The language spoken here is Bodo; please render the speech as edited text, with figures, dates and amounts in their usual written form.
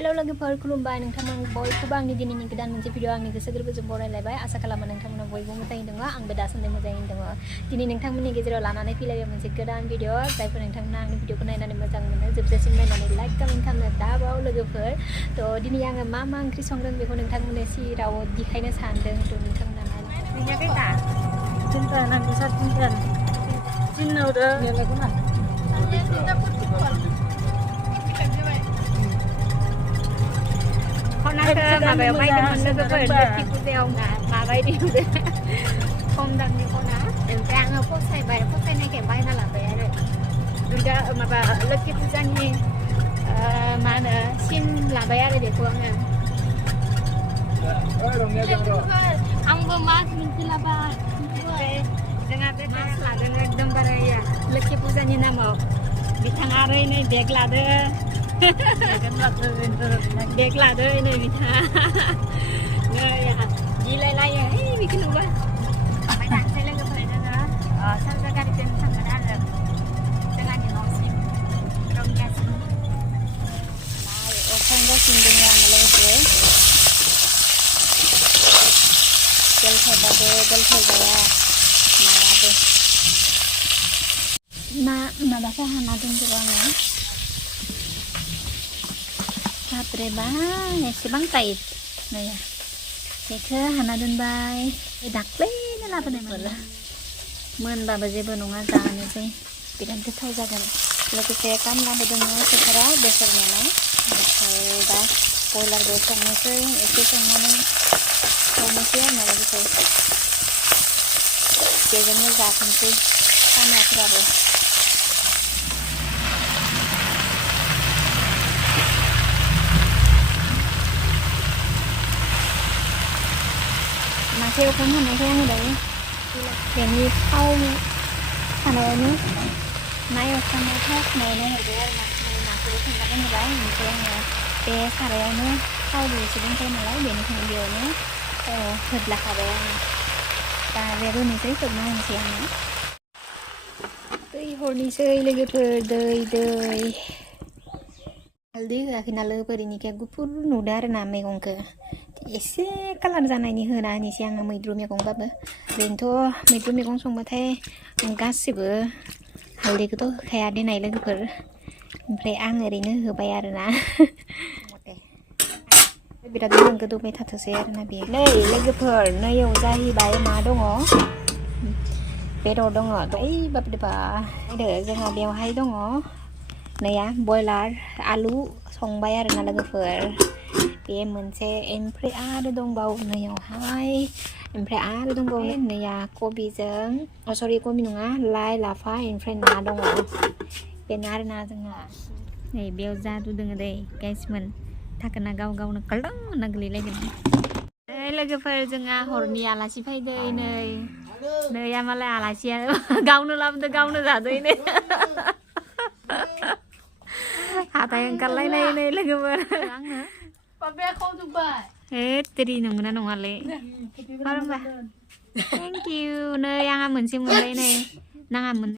Hello लोगोफोर खुलुमबाय नोंथांमोन बयखौबो आंनि दिनैनि गोदान मोनसे भिडिअ आंनि गोसो गोरबोजों बरायलायबाय आसा खालामो नोंथांमोना बयबो मोजाङै दङ आंबो दासान्दि मोजाङैनो दङ दिनै नोंथांमोननि गेजेराव लानानै फैलायबाय मोनसे गोदान भिडिअ जायफोर नोंथांमोना आंनि भिडिअखौ नायनानै मोजां मोनो जोबजासिम नायनानै लाइक कमेन्ट खालामनो दाबाव लोगोफोर थ' दिनै आङो मा ओंख्रि संदों बेखौ नोंथांमोननो सिराव देखायनो सानदों थ' नोंथांमोना माबायाव बायदोंमोन लोगोफोर लोखि फुजायाव माबायदि नुदों खम दामनि खना ओमफ्राय आङो फसायनायखाय बायना लाबाय आरो दा माबा लोखि फुजानि मा होनो सिन लाबाय आरो बेखौ आङो आंबो मास मोनसे लाबाय ओमफ्राय जोंहा बे मास लादों एकदमबारे लोखि फुजानि नामाव बिथाङा आरो नै बेग लादों बेग लादो नै बिथाङा नै गिलायलायो बेखौ नुबा ओमफ्य दानसै लोगोफोर जोङो सार्जार गारिजों थांगोन आरो जोंहानि न'सिम रंगियासिम अखांगासिनो दङ आङो लोगोसे बेलथायबाबो बेलथायजाया नायाबो ना माबाखौ हाना दोनजोबो आङो बाब्रेबा एसेबां टाइट नै बेखौ हाना दोनबाय दाख्लैनो लाबोनायमोन मोनबाबो जेबो नङा जानोसै बिराद गोथाव जागोन लोगोसे कामलाबो दङ फोथाराव बेसर नेनाय ओमफ्राय दा बयलारबो संनोसै एसे संनानै संनोसै आङो लोगोसे बेजोंनो जाथोंसै कामलाफोराबो नाखौ एवफ्राम होनायखाय आङो दायो बेनि थाव सानायावनो ना एवफ्रामनाय थाव सानायावनो हरबाय आरो नाखौबो संना दोनबाय ओमफ्राय आङो बे सारायावनो थावबो एसे दंखायो नालाय बेनिखायनो बेयावनो होद्लाखाबाय आङो दा बे रुनोसै खोबना होनोसै आङो दै हरनोसै लोगोफोर दै हालदै होआखैना लोगोफोर इनिखाय गुफुर नुदों आरो ना मैगंखौ एसे कालार जानायनि होना होनोसै आङो मैद्रु मैगंबाबो ओरैनोथ' मैद्रु मैगं संबाथाय गासिबो हालदैखौथ' होखाया देनाय लोगोफोर ओमफ्राय आं ओरैनो होबाय आरोना बिराद मोजां गोदौबाय थाथोंसै आरोना बेयो नै लोगोफोर नैयाव जाहैबाय मा दङ बेदर दङ ओइ बाबरेबा जोंहा बेवहाय दङ नैया बयलार आलु संबाय आरोना लोगोफोर बे मोनसे ओमफ्राय आरो दंबावो नैयावहाय ओमफ्राय आरो दंबावो नैया कबिजों सरि कबि नङा लाइ लाफा ओमफ्राय ना दङ बेनो आरो ना जोंहा नै बेयाव जादु दङ दै गाइसमोन थाखोना गावनो कलदं होनना गोलैलायगोन लोगोफोर जोंहा हरनि आलासि फैदो नैया मालाय आलासिया गावनो लाबोदो गावनो जादो नै हाथाय ओंखारलायनाय नै लोगोफोर तेरि नंगौना नङालै थेंक इउ नै आंहा मोनसे मोनबाय नै नाङामोन